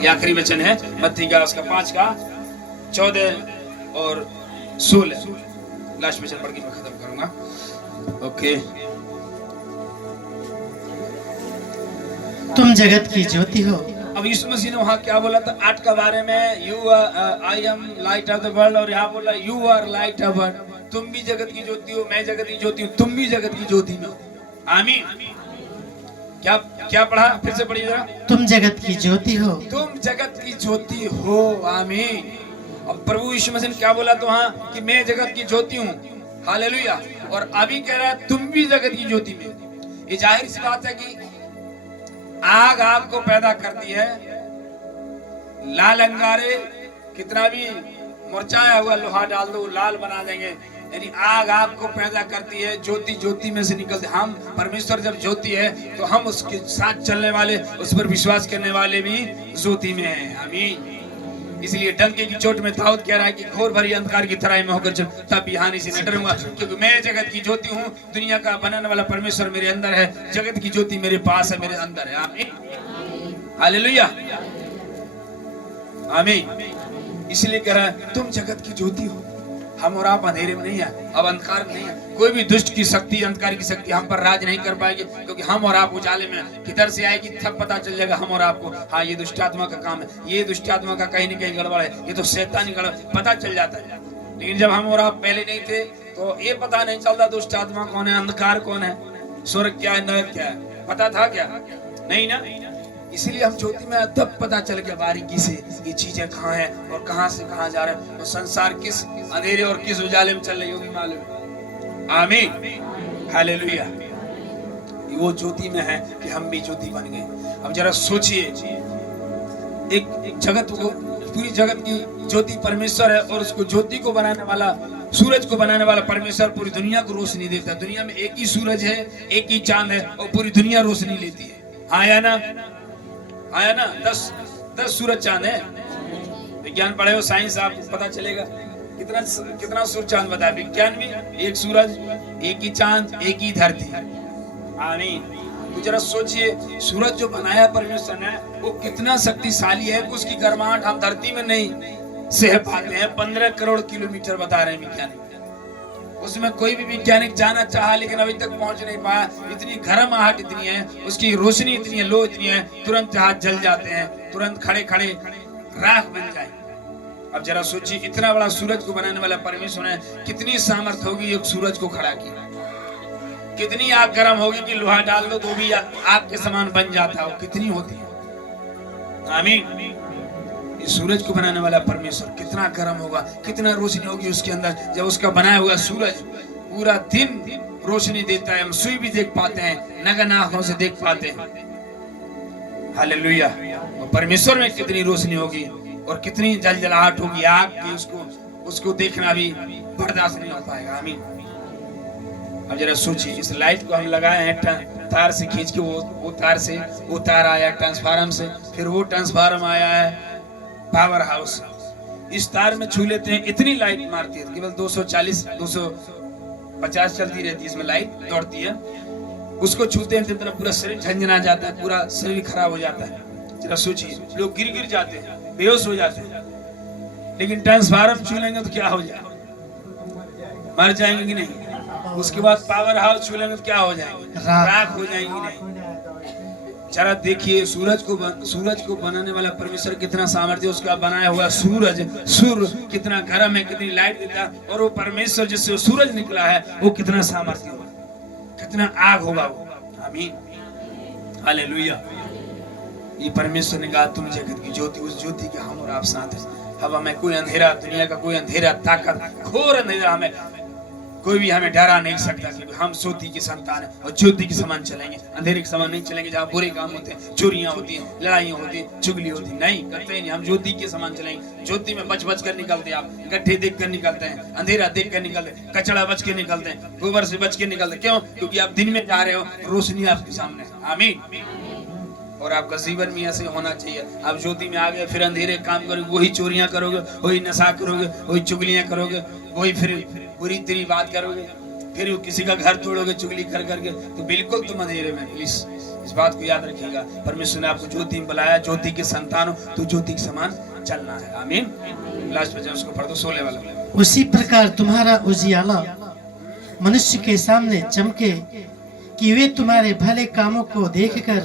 ये आखिरी वचन है मत्ती का, उसका 5 का 14 और 16। लास्ट वचन पढ़ के मैं खत्म करूंगा। ओके। तुम जगत की ज्योति हो। अब यीशु मसीह ने वहां क्या बोला था? 8 का बारे में, you I am light of the world, और यहाँ बोला you are light of world. तुम भी जगत की ज्योति हो, मैं जगत की ज्योति हूँ, तुम भी जगत की ज्योति में हो। आमीन। क्या क्या पढ़ा? फिर से पढ़िए जरा। तुम जगत की ज्योति हो। तुम जगत की ज्योति हो। आमीन। अब प्रभु यीशु मसीह ने क्या बोला तो हाँ कि मैं जगत की ज्योति हूँ। हालेलुया। और अभी कह रहा है तुम भी जगत की ज्योति में। ये जाहिर सी बात है कि आग आपको पैदा करती है। लाल अंगारे कितना भी मुरझाया हुआ लोहा डाल दो लाल बना देंगे, यानी आग आपको पैदा करती है। ज्योति ज्योति में से निकलते। हम परमेश्वर जब ज्योति है तो हम उसके साथ चलने वाले, उस पर विश्वास करने वाले भी ज्योति में हैं। आमीन। इसलिए डंके की चोट में दाऊद कह रहा है कि घोर भरी अंधकार की तरह मैं होकर चल, तब भी हानि से न डरूंगा, क्योंकि मैं जगत की ज्योति हूँ। दुनिया का बनाने वाला परमेश्वर मेरे अंदर है। जगत की ज्योति मेरे पास है, मेरे अंदर है। आमीन। हालेलुया। आमीन। इसलिए कह रहा है तुम जगत की ज्योति हो। हम और आप अंधेरे में नहीं है, अब अंधकार में नहीं है। कोई भी दुष्ट की शक्ति, अंधकार की शक्ति हम पर राज नहीं कर पाएगी, क्योंकि हम और आप उजाले में। किधर से आएगी तब पता चल जाएगा हम और आपको। हाँ, ये दुष्ट आत्मा का काम है, ये दुष्ट आत्मा का कहीं न कहीं गड़बड़ है, ये तो शैतानी गड़बड़, पता चल जाता है। लेकिन जब हम और आप पहले नहीं थे तो ये पता नहीं चलता दुष्ट आत्मा कौन है, अंधकार कौन है, स्वर्ग क्या है, नरक क्या है। पता था क्या? नहीं ना। इसलिए हम ज्योति में तब पता चल गया बारीकी से ये चीजें कहाँ हैं और कहाँ से कहाँ जा रहे हैं, और संसार किस अंधेरे और किस उजाले में चल रही होगी मालूम है। आमीन। हालेलुया। वो ज्योति में है कि हम भी ज्योति बन गए। अब जरा सोचिए, एक जगत को, पूरी जगत की ज्योति परमेश्वर है, और उसको ज्योति को बनाने वाला, सूरज को बनाने वाला परमेश्वर पूरी दुनिया को रोशनी देता है। दुनिया में एक ही सूरज है, एक ही चांद है, और पूरी दुनिया रोशनी लेती है। हाँ या ना? आया ना? 10 सूरज चांद है। विज्ञान पढ़े हो, साइंस, आपको पता चलेगा कितना सूरज चांद बताया विज्ञान में। एक सूरज, एक ही चांद, एक ही धरती। आमीन। तो जरा सोचिए, सूरज जो बनाया परमेश्वर ने वो कितना शक्तिशाली है। उसकी गर्माहट हम धरती में नहीं सह पाते हैं। 15 करोड़ किलोमीटर बता रहे हैं वैज्ञानिक। उसमें कोई भी वैज्ञानिक जाना चाहा लेकिन अभी तक पहुंच नहीं पाया। इतनी गर्म आहट इतनी है, उसकी रोशनी इतनी है, लो इतनी है, तुरंत जहाज जल जाते हैं, तुरंत खड़े खड़े राख बन जाए। अब जरा सोचिए, इतना बड़ा सूरज को बनाने वाला परमेश्वर ने कितनी सामर्थ होगी एक सूरज को खड़ा किया। कितनी आग गर्म होगी कि लोहा डाल दो तो भी आग के समान बन जाता है। कितनी होती है। आमीन। ये सूरज को बनाने वाला परमेश्वर कितना गर्म होगा, कितना रोशनी होगी उसके अंदर। जब उसका बनाया हुआ सूरज पूरा दिन रोशनी देता है, हम सुई भी देख पाते हैं, नग्न आंखों से देख पाते हैं। हालेलुया। और परमेश्वर में कितनी रोशनी होगी और कितनी जलजलाहट होगी आग की, उसको देखना भी बर्दाश्त नहीं हो पाएगा। आमीन। अब जरा सोचिए, इस लाइट को हम लगाए हैं तार से खींच के, वो तार से वो तार आया ट्रांसफार्मर से, फिर वो ट्रांसफार्मर आया है पावर हाउस। इस तार में छू लेते हैं, इतनी लाइट मारती है, केवल 240 250 चलती रहती है, इसमें लाइट दौड़ती है। उसको छूते हैं तो इतना पूरा शरीर झंझना जाता है, पूरा शरीर खराब हो जाता है। जरा सोचिए, लोग गिर जाते हैं, बेहोश हो जाते हैं। लेकिन ट्रांसफार्मर छू लेंगे तो क्या हो जाएगा? मर जाएंगे कि नहीं? उसके बाद पावर हाउस छू लेंगे तो क्या हो जाएंगे? राख हो जाएंगे नहीं? जरा देखिए, सूरज को बनाने वाला परमेश्वर कितना सामर्थ्य, उसका बनाया हुआ सूर्य कितना गर्म है, कितनी लाइट देता है, और वो परमेश्वर जिससे सूरज निकला है वो कितना सामर्थ्य होगा, कितना आग होगा वो। आमीन। हालेलुया। ये परमेश्वर ने कहा तुम जगत की ज्योति, उस ज्योति के हम और आप साथ हैं। अब हमें कोई अंधेरा, दुनिया का कोई अंधेरा, ताकत, घोर अंधेरा, हमें कोई भी हमें डरा नहीं सकता, क्योंकि हम ज्योति की संतान हैं और ज्योति के समान चलेंगे, अंधेरे के समान नहीं चलेंगे। जहाँ बुरे काम होते हैं, चोरियां होती हैं, लड़ाइयां होती हैं, चुगली होती, नहीं करते ही नहीं। हम ज्योति के समान चलेंगे। ज्योति में बच कर निकलते हैं, आप गड्ढे देख कर निकलते हैं, अंधेरा देख कर निकलते हैं, कचड़ा बच के निकलते हैं, गोबर से बच के निकलते हैं। क्यों? क्योंकि आप दिन में जा रहे हो, रोशनी आपके सामने है। आमीन। और आपका जीवन भी ऐसे होना चाहिए। आप ज्योति में आ गए, फिर अंधेरे काम करोगे, वही चोरियां करोगे, वही नशा करोगे, वही चुगलियां करोगे, वही फिर बुरी तेरी बात करोगे, फिर किसी का घर तोड़ोगे चुगली कर करके, तो बिल्कुल तुम अंधेरे में। प्लीज इस बात को याद रखिएगा। परमेश्वर ने आपको ज्योति में बुलाया, ज्योति के संतान हो तो ज्योति के समान चलना है। आमीन। लास्ट वचन उसको पढ़ दो, 16 वाला। उसी प्रकार तुम्हारा उजियाला मनुष्य के सामने चमके कि वे तुम्हारे भले कामों को देखकर